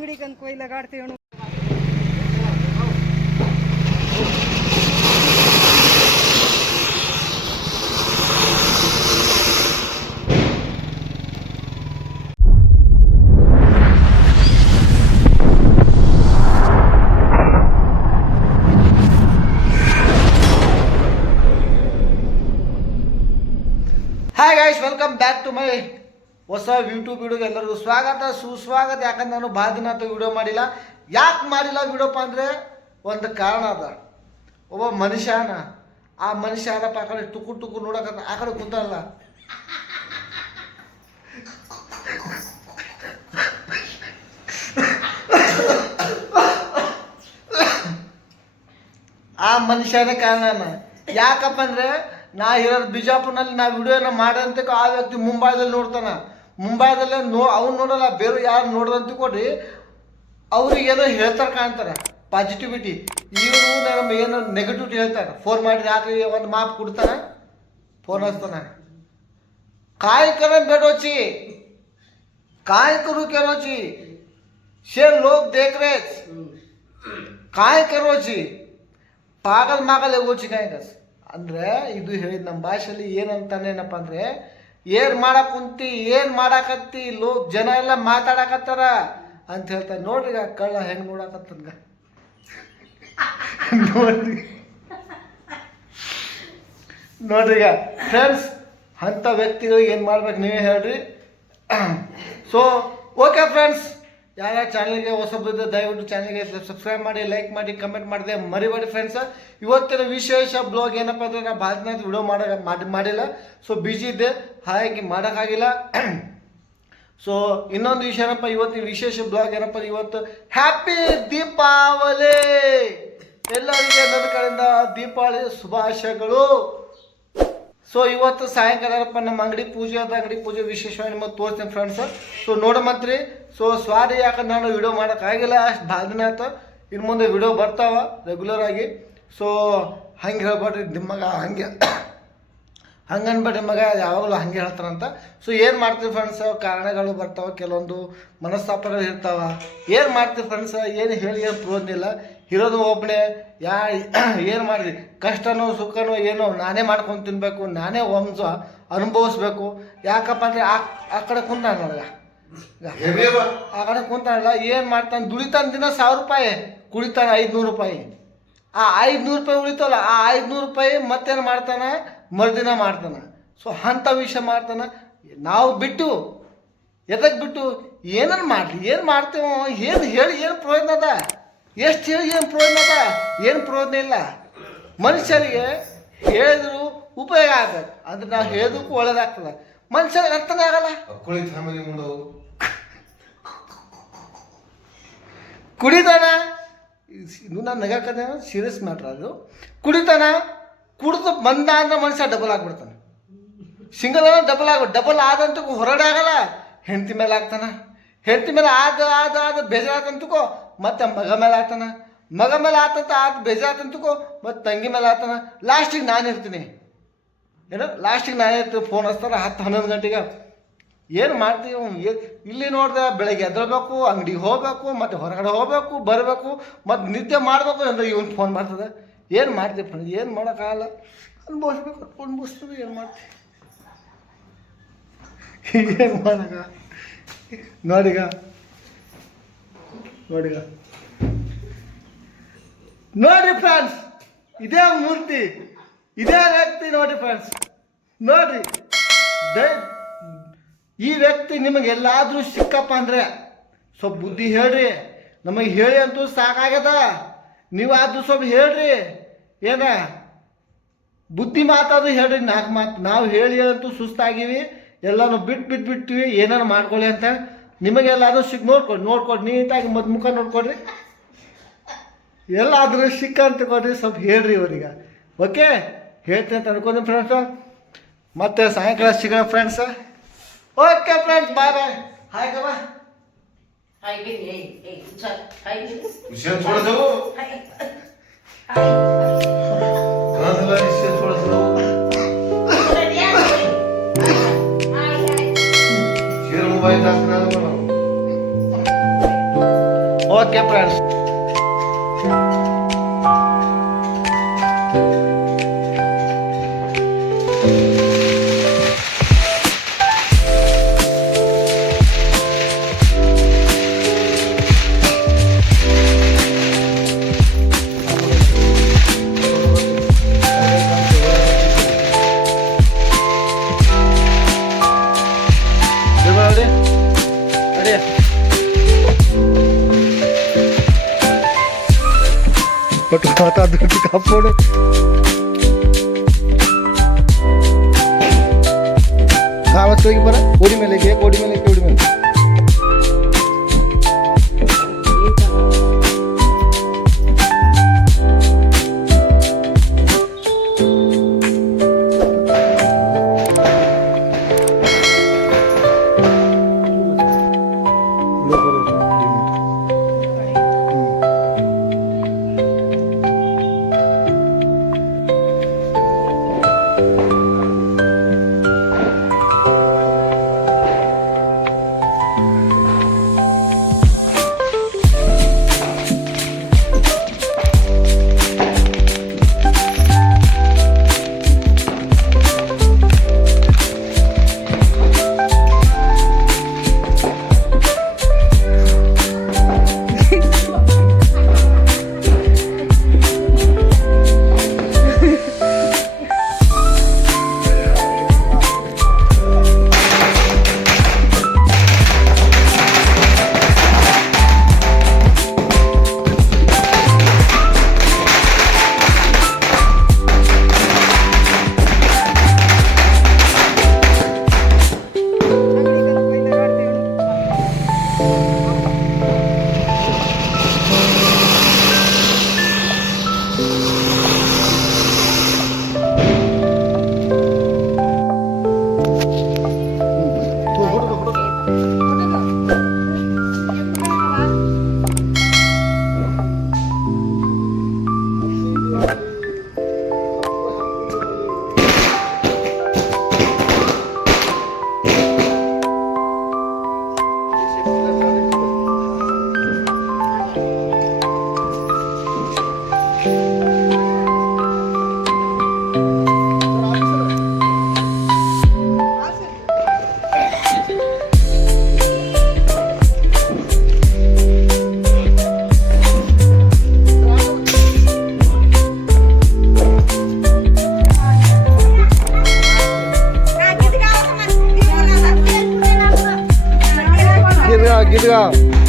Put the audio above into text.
ಅಂಗಡಿ ಕಂದು ಕೊಯ್ಲ ಗಾಡ್ತೀವಿ. Hi guys, welcome back to my ಹೊಸ ಯೂಟ್ಯೂಬ್ ವಿಡಿಯೋಗೆ ಎಲ್ಲರಿಗೂ ಸ್ವಾಗತ ಸುಸ್ವಾಗತ. ಯಾಕಂದ್ರೆ ನಾನು ಭಾಳ ದಿನ ಅಂತ ವಿಡಿಯೋ ಮಾಡಿಲ್ಲ. ಯಾಕೆ ಮಾಡಿಲ್ಲ ವಿಡಿಯೋಪ್ಪ ಅಂದರೆ ಒಂದು ಕಾರಣ ಅದ. ಒಬ್ಬ ಮನುಷ್ಯನ ಆ ಮನುಷ್ಯ ಅದಪ್ಪ ಆ ಕಡೆ ಟುಕು ನೋಡಕತ್ತ ಆ ಕಡೆ ಕುಂತಲ್ಲ. ಆ ಮನುಷ್ಯನೇ ಕಾರಣ. ಯಾಕಪ್ಪ ಅಂದರೆ ನಾ ಇರೋದು ಬಿಜಾಪುರ್ನಲ್ಲಿ ನಾ ವಿಡಿಯೋನ ಮಾಡೋದಂತ ಆ ವ್ಯಕ್ತಿ ಮುಂಬೈದಲ್ಲಿ ನೋಡ್ತಾನೆ. ಮುಂಬೈದಲ್ಲೇ ಅವ್ನು ನೋಡಲ್ಲ, ಬೇರೆ ಯಾರು ನೋಡೋದಂತ ಕೊಡ್ರಿ ಅವ್ರಿಗೇನೋ ಹೇಳ್ತಾರೆ ಕಾಣ್ತಾರೆ ಪಾಸಿಟಿವಿಟಿ. ಇವರು ನಮ್ಮ ಏನೋ ನೆಗೆಟಿವಿಟಿ ಹೇಳ್ತಾರೆ. ಫೋನ್ ಮಾಡಿ ರಾತ್ರಿ ಒಂದು ಮಾಪ್ ಕೊಡ್ತಾನೆ, ಫೋನ್ ಹಚ್ತಾನೆ. ಕಾಯಕರ ಬೇಡೋಚಿ ಕಾಯಕರು ಕೆರೋಚಿ ಶೇ ಲೋಕ್ ದೇಖ ರೇ ಕಾಯ್ ಕರೋಚಿ ಪಾಗಲ್ ಮಾಗಲ್ ಎಗೋಚಿ ಕಾಯ್ಕಸ್ ಅಂದರೆ ಇದು ಹೇಳಿದ ನಮ್ಮ ಭಾಷೆಯಲ್ಲಿ ಏನಂತಾನೇನಪ್ಪ ಅಂದರೆ ಏನು ಮಾಡಕ್ಕೆ ಕುಂತಿ, ಏನು ಮಾಡಾಕತ್ತಿ, ಜನ ಎಲ್ಲ ಮಾತಾಡಕತ್ತಾರ ಅಂತ ಹೇಳ್ತಾರೆ. ನೋಡ್ರಿ ಈಗ ಕಳ್ಳ ಹೆಂಗೆ ನೋಡಕತ್ತಂಗ ನೋಡ್ರಿ ಈಗ ಫ್ರೆಂಡ್ಸ್, ಅಂಥ ವ್ಯಕ್ತಿಗಳಿಗೆ ಏನು ಮಾಡ್ಬೇಕು ನೀವೇ ಹೇಳ್ರಿ. ಸೊ ಓಕೆ ಫ್ರೆಂಡ್ಸ್, ಯಾರ್ಯಾರ ಚಾನಲ್ಗೆ ಹೊಸಬ್ರಿದ್ದ ದಯವಿಟ್ಟು ಚಾನಲ್ಗೆ ಸಬ್ಸ್ಕ್ರೈಬ್ ಮಾಡಿ, ಲೈಕ್ ಮಾಡಿ, ಕಮೆಂಟ್ ಮಾಡಿದೆ ಮರಿಬೇಡಿ ಫ್ರೆಂಡ್ಸ್. ಇವತ್ತಿನ ವಿಶೇಷ ಬ್ಲಾಗ್ ಏನಪ್ಪ ಅಂದರೆ ನಾನು ಭಾಳ ದಿನ ವಿಡಿಯೋ ಮಾಡಿಲ್ಲ. ಸೊ ಬ್ಯುಸಿ ಇದ್ದೆ, ಹಾಗಾಗಿ ಮಾಡೋಕ್ಕಾಗಿಲ್ಲ. ಸೊ ಇನ್ನೊಂದು ವಿಷಯ ಏನಪ್ಪ, ಇವತ್ತಿನ ವಿಶೇಷ ಬ್ಲಾಗ್ ಏನಪ್ಪ, ಇವತ್ತು ಹ್ಯಾಪಿ ದೀಪಾವಳಿ. ಎಲ್ಲರಿಗೆ ನನ್ನ ಕಡೆಯಿಂದ ದೀಪಾವಳಿ ಶುಭಾಶಯಗಳು. ಸೊ ಇವತ್ತು ಸಾಯಂಕಾಲ ನಮ್ಮ ಅಂಗಡಿ ಪೂಜೆ ವಿಶೇಷವಾಗಿ ನಿಮಗೆ ತೋರಿಸ್ತೀನಿ ಫ್ರೆಂಡ್ಸ್. ಸೊ ನೋಡಮಂತ್ರಿ. ಸೊ ಸಾರಿ, ಯಾಕಂದ್ರೆ ನಾನು ವಿಡಿಯೋ ಮಾಡೋಕ್ಕಾಗಿಲ್ಲ, ಅಷ್ಟು ಭಾಳ ದಿನ ಆಯ್ತು. ಇನ್ನು ಮುಂದೆ ವಿಡಿಯೋ ಬರ್ತಾವ ರೆಗ್ಯುಲರ್ ಆಗಿ. ಸೊ ಹಂಗೆ ಹೇಳ್ಬೇಡ್ರಿ ನಿಮ್ಮಗ, ಹಂಗೆ ಅನ್ಬೇಡ್ರಿ ಮಗ, ಯಾವಾಗಲೂ ಹಂಗೆ ಹೇಳ್ತಾರಂತ. ಸೊ ಏನು ಮಾಡ್ತೀವಿ ಫ್ರೆಂಡ್ಸ್, ಕಾರಣಗಳು ಬರ್ತಾವೆ, ಕೆಲವೊಂದು ಮನಸ್ತಾಪಗಳು ಇರ್ತಾವೆ. ಏನು ಮಾಡ್ತೀವಿ ಫ್ರೆಂಡ್ಸ್, ಏನು ಹೇಳಿ ಏನು ಪ್ರಯೋಜನ ಇಲ್ಲ. ಇರೋದು ಒಬ್ಬನೇ, ಏನು ಮಾಡಿದ್ರಿ, ಕಷ್ಟನೋ ಸುಖನೋ ಏನೋ ನಾನೇ ಮಾಡ್ಕೊಂಡು ತಿನ್ನಬೇಕು, ನಾನೇ ವಂಶ ಅನುಭವಿಸ್ಬೇಕು. ಯಾಕಪ್ಪ ಅಂದರೆ ಆ ಕಡೆ ಕುಂತಾನ ನನಗೆ, ಆ ಕಡೆ ಕುಂತಾನಲ್ಲ, ಏನು ಮಾಡ್ತಾನೆ, ದುಡಿತಾನೆ ದಿನ 1000 ರೂಪಾಯಿ, ಕುಡಿತಾನೆ 500 ರೂಪಾಯಿ. ಆ 500 ರೂಪಾಯಿ ಉಳಿತಲ್ಲ, ಆ 500 ರೂಪಾಯಿ ಮತ್ತೇನು ಮಾಡ್ತಾನೆ, ಮರುದಿನ ಮಾಡ್ತಾನೆ. ಸೊ ಅಂಥ ವಿಷಯ ಮಾಡ್ತಾನೆ. ನಾವು ಬಿಟ್ಟು ಎದಕ್ಕೆ ಬಿಟ್ಟು ಏನನ್ನು ಮಾಡಲಿ, ಏನು ಮಾಡ್ತೇವೋ, ಏನು ಹೇಳಿ ಏನು ಪ್ರಯೋಜನ ಅದ, ಎಷ್ಟು ಹೇಳಿ ಏನು ಪ್ರಯೋಜನ ಅದ, ಏನು ಪ್ರಯೋಜನ ಇಲ್ಲ. ಮನುಷ್ಯರಿಗೆ ಹೇಳಿದ್ರು ಉಪಯೋಗ ಆಗ್ತದೆ, ಅಂದ್ರೆ ನಾವು ಹೇಳೋದಕ್ಕೂ ಒಳ್ಳೇದಾಗ್ತದೆ. ಮನುಷ್ಯರಿಗೆ ಅರ್ಥನೇ ಆಗಲ್ಲ. ಕುಡಿತಾನ, ಇದು ನಾನು ನಗಕ್ಕದ ಸೀರಿಯಸ್ ಮ್ಯಾಟ್ರ್. ಅದು ಕುಡಿತಾನ, ಕುಡಿದು ಬಂದ ಅಂದ್ರೆ ಮನುಷ್ಯ ಡಬಲ್ ಆಗ್ಬಿಡ್ತಾನೆ. ಸಿಂಗಲ್ ಡಬಲ್ ಆದಂತೂ ಹೊರಗಡೆ ಆಗಲ್ಲ. ಹೆಂಡತಿ ಮೇಲೆ ಆಗ್ತಾನೆ, ಹೆಂಡತಿ ಮೇಲೆ ಆದ ಬೇಜಾರಾತಂತಕೋ ಮತ್ತೆ ಮಗ ಮೇಲೆ ಆಗ್ತಾನೆ, ಮಗ ಮೇಲೆ ಆತಂತ ಬೇಜಾರಾತಂತಕೋ ಮತ್ತು ತಂಗಿ ಮೇಲೆ ಆಗ್ತಾನೆ. ಲಾಸ್ಟಿಗೆ ನಾನು ಇರ್ತೀನಿ, ಲಾಸ್ಟಿಗೆ ನಾನೇ ಇರ್ತೀನಿ. ಫೋನ್ ಹಚ್ತಾರೆ 10-11 ಗಂಟೆಗೆ. ಏನು ಮಾಡ್ತೀವಿ ಇಲ್ಲಿ ನೋಡಿದೆ, ಬೆಳಗ್ಗೆ ಎದ್ದೇಳಬೇಕು, ಅಂಗಡಿಗೆ ಹೋಗಬೇಕು, ಮತ್ತು ಹೊರಗಡೆ ಹೋಗಬೇಕು, ಬರಬೇಕು, ಮತ್ತು ನಿದ್ದೆ ಮಾಡಬೇಕು ಅಂದರೆ ಇವನು ಫೋನ್ ಮಾಡ್ತದೆ. ಏನು ಮಾಡ್ತೀವಿ ಫ್ರೆಂಡ್, ಏನು ಮಾಡೋಕ್ಕಾಗಲ್ಲ, ಅನುಭವಿಸ್ಬೇಕು, ಅನುಭವಿಸ್ತೀವಿ. ಏನು ಮಾಡ್ತೀವಿ, ಏನು ಮಾಡೋಕ್ಕ. ನೋಡಿಗ ನೋಡಿ ಫ್ರೆಂಡ್ಸ್, ಇದೇ ಮೂರ್ತಿ, ಇದೇ ವ್ಯಕ್ತಿ ನೋಡಿ ಫ್ರೆಂಡ್ಸ್. ನೋಡ್ರಿ, ಈ ವ್ಯಕ್ತಿ ನಿಮಗೆಲ್ಲಾದರೂ ಸಿಕ್ಕಪ್ಪ ಅಂದರೆ ಸ್ವಲ್ಪ ಬುದ್ಧಿ ಹೇಳ್ರಿ. ನಮಗೆ ಹೇಳಿ ಅಂತೂ ಸಾಕಾಗ್ಯದ, ನೀವಾದ್ರೂ ಸ್ವಲ್ಪ ಹೇಳ್ರಿ. ಏನ ಬುದ್ಧಿ ಮಾತಾದ್ರು ಹೇಳ್ರಿ, 4 ಮಾತು. ನಾವು ಹೇಳಿ ಅಂತೂ ಸುಸ್ತಾಗಿವಿ, ಎಲ್ಲನೂ ಬಿಟ್ಟಿವಿ, ಏನಾರು ಮಾಡ್ಕೊಳ್ಳಿ ಅಂತ. ನಿಮಗೆಲ್ಲಾದ್ರೂ ನೋಡ್ಕೊಡಿ ನೀಟಾಗಿ ಮುಖ ನೋಡ್ಕೊಡ್ರಿ. ಎಲ್ಲಾದರೂ ಸಿಕ್ಕಂತ ಕೊಡ್ರಿ, ಸ್ವಲ್ಪ ಹೇಳ್ರಿ ಅವರಿಗೆ. ಓಕೆ, ಹೇಳ್ತೀನಿ ಅಂತ ಅನ್ಕೊಂಡಿ ಫ್ರೆಂಡ್ಸು. ಮತ್ತೆ ಸಾಯಂಕಾಲ ಸಿಗೋಣ ಫ್ರೆಂಡ್ಸ್. ಓಕೆ ಫ್ರೆಂಡ್ಸ್, ಬಾಯ್ ಬಾಯ್. ಹಾಯ್ ಕಮ್ಮ. Mobile okay friends. बट खाता दूध कापड़ पर ओडी में लेके ओडी में लेके ओडी में गिरगाव